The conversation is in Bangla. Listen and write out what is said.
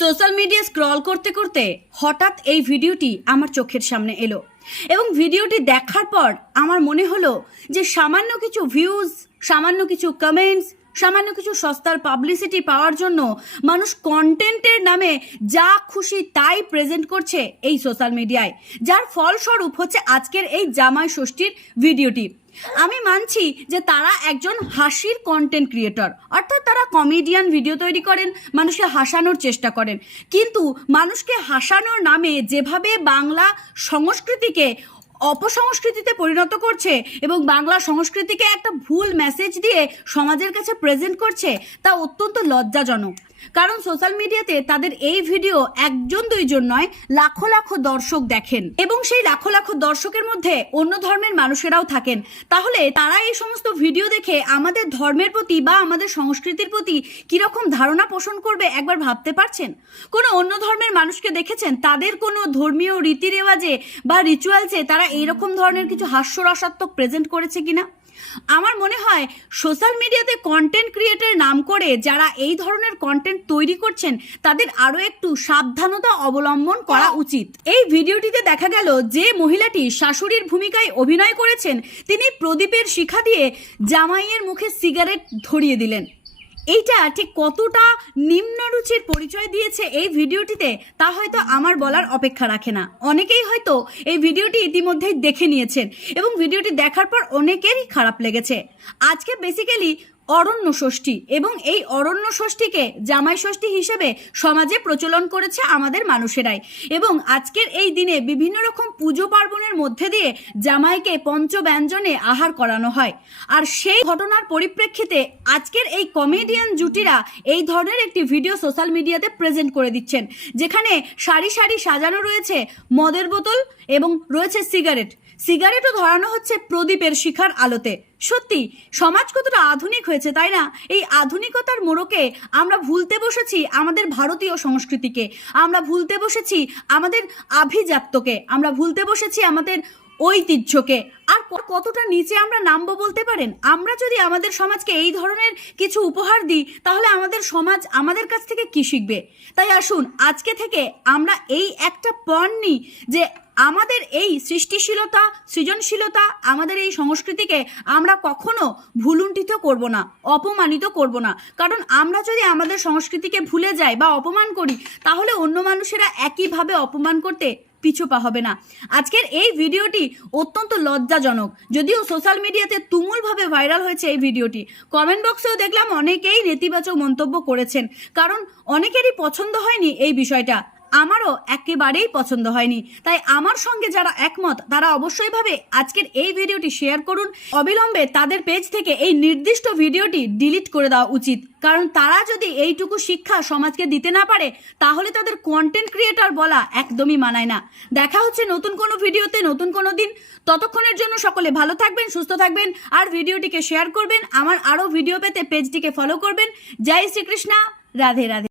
সোশ্যাল মিডিয়া স্ক্রল করতে করতে হঠাৎ এই ভিডিওটি আমার চোখের সামনে এলো। এবং ভিডিওটি দেখার পর আমার মনে হলো যে সামান্য কিছু ভিউজ সামান্য কিছু কমেন্টস সামান্য কিছু সস্তার পাবলিসিটি পাওয়ার জন্য মানুষ কন্টেন্টের নামে যা খুশি তাই প্রেজেন্ট করছে এই সোশ্যাল মিডিয়ায় যার ফলস্বরূপ হচ্ছে আজকের এই জামাই ষষ্ঠীর ভিডিওটি। আমি মানছি যে তারা একজন হাসির কন্টেন্ট ক্রিয়েটর অর্থাৎ তারা কমেডিয়ান ভিডিও তৈরি করেন, মানুষকে হাসানোর চেষ্টা করেন। কিন্তু মানুষকে হাসানোর নামে যেভাবে বাংলা সংস্কৃতিকে অপসংস্কৃতিতে পরিণত করছে এবং বাংলা সংস্কৃতিকে একটা ভুল মেসেজ দিয়ে সমাজের কাছে প্রেজেন্ট করছে, তা অত্যন্ত লজ্জাজনক। কারণ সোশ্যাল মিডিয়াতে তাদের এই ভিডিও একজন দুইজন নয়, লাখো লাখো দর্শক দেখেন। এবং সেই লাখো লাখো দর্শকের মধ্যে অন্য ধর্মের মানুষেরাও থাকেন। তাহলে তারা এই সমস্ত ভিডিও দেখে আমাদের ধর্মের প্রতি বা আমাদের সংস্কৃতির প্রতি কীরকম ধারণা পোষণ করবে একবার ভাবতে পারছেন? কোনো অন্য ধর্মের মানুষকে দেখেছেন? তাদের কোনো ধর্মীয় রীতি রেওয়াজে বা রিচুয়ালসে তারা এইরকম ধরনের কিছু হাস্যরসাত্মক প্রেজেন্ট করেছে কিনা? আমার মনে হয় সোশ্যাল মিডিয়াতে কন্টেন্ট ক্রিয়েটের নাম করে যারা এই ধরনের কন্টেন্ট তৈরি করছেন, তাদের আরও একটু সাবধানতা অবলম্বন করা উচিত। এই ভিডিওটিতে দেখা গেল যে মহিলাটি শাশুড়ির ভূমিকায় অভিনয় করেছেন, তিনি প্রদীপের শিখা দিয়ে জামাইয়ের মুখে সিগারেট ধরিয়ে দিলেন। এইটা ঠিক কতটা নিম্নরুচির পরিচয় দিয়েছে এই ভিডিওটিতে, তা হয়তো আমার বলার অপেক্ষা রাখে না। অনেকেই হয়তো এই ভিডিওটি ইতিমধ্যেই দেখে নিয়েছেন এবং ভিডিওটি দেখার পর অনেকেরই খারাপ লেগেছে। আজকে বেসিক্যালি অরণ্য ষষ্ঠী এবং এই অরণ্য ষষ্ঠীকে জামাই ষষ্ঠী হিসেবে সমাজে প্রচলন করেছে আমাদের মানুষেরাই। এবং আজকের এই দিনে বিভিন্ন রকম পুজো পার্বণের মধ্যে দিয়ে জামাইকে পঞ্চব্যঞ্জনে আহার করানো হয়। আর সেই ঘটনার পরিপ্রেক্ষিতে আজকের এই কমেডিয়ান জুটিরা এই ধরনের একটি ভিডিও সোশ্যাল মিডিয়াতে প্রেজেন্ট করে দিচ্ছেন। যেখানে সারি সারি সাজানো রয়েছে মদের বোতল এবং রয়েছে সিগারেট সিগারেটও ধরানো হচ্ছে প্রদীপের শিখার আলোতে। সত্যি, সমাজ কতটা আধুনিক হয়েছে, তাই না? এই আধুনিকতার মোড়কে আমরা ভুলতে বসেছি আমাদের ভারতীয় সংস্কৃতিকে, আমরা ভুলতে বসেছি আমাদের আভিজাত্যকে, আমরা ভুলতে বসেছি আমাদের ঐতিহ্যকে। আর কতটা নিচে আমরা নামবো বলতে পারেন? আমরা যদি আমাদের সমাজকে এই ধরনের কিছু উপহার দিই, তাহলে আমাদের সমাজ আমাদের কাছ থেকে কি শিখবে? তাই আসুন, আজকে থেকে আমরা এই একটা পণ নিই যে আমাদের এই সৃষ্টিশীলতা, সৃজনশীলতা, আমাদের এই সংস্কৃতিকে আমরা কখনো ভুলুণ্ঠিত করব না, অপমানিত করব না। কারণ আমরা যদি আমাদের সংস্কৃতিকে ভুলে যাই বা অপমান করি, তাহলে অন্য মানুষেরা একইভাবে অপমান করতে পিছুপা হবে না। আজকের এই ভিডিওটি অত্যন্ত লজ্জাজনক। যদিও সোশ্যাল মিডিয়াতে তুমুলভাবে ভাইরাল হয়েছে এই ভিডিওটি। কমেন্ট বক্সেও দেখলাম অনেকেই নেতিবাচক মন্তব্য করেছেন। কারণ অনেকেরই পছন্দ হয়নি এই বিষয়টা। আমারও একেবারেই পছন্দ হয়নি। তাই আমার সঙ্গে যারা একমত, তারা অবশ্যই ভাবে আজকের এই ভিডিওটি শেয়ার করুন। অবিলম্বে তাদের পেজ থেকে এই নির্দিষ্ট ভিডিওটি ডিলিট করে দেওয়া উচিত। কারণ তারা যদি এইটুকু শিক্ষা সমাজকে দিতে না পারে, তাহলে তাদের কন্টেন্ট ক্রিয়েটর বলা একদমই মানায় না। দেখা হচ্ছে নতুন কোনো ভিডিওতে নতুন কোনো দিন। ততক্ষণের জন্য সকলে ভালো থাকবেন, সুস্থ থাকবেন, আর ভিডিওটিকে শেয়ার করবেন। আমার আরও ভিডিও পেতে পেজটিকে ফলো করবেন। জয় শ্রীকৃষ্ণা, রাধে রাধে।